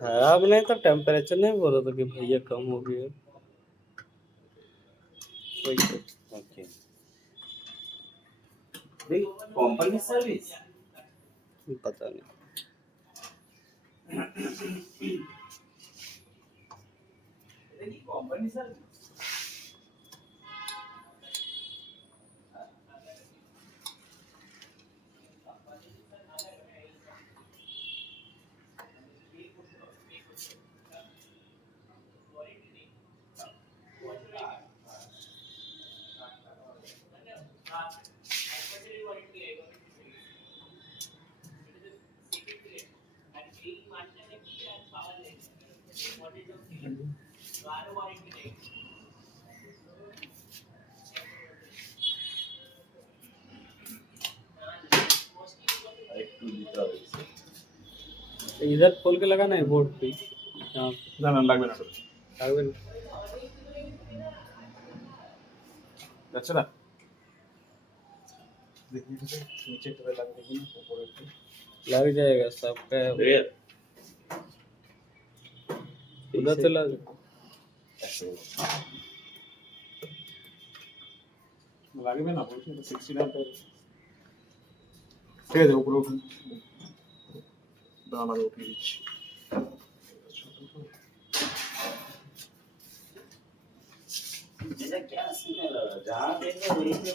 खराब नहीं तो टेम्परेचर नहीं बोल रहा था कि भैया कम हो गया। ओके कंपनी सर्विस पता नहीं। कंपनी सर्विस इधर खोल के लगाना है बोर्ड पे। हाँ না না লাগবে না লাগবে না। যাচ্ছে না দেখি নিচে একটা লাগবে কি উপরে একটু लग जाएगा सबका उधर से लग লাগবে না বলছি 69 ঠিক আছে উপরে উঠুন দাঁড়ানো উঠিয়ে দিচ্ছি जैसा क्या सीन है जहाँ देखो वहीं पे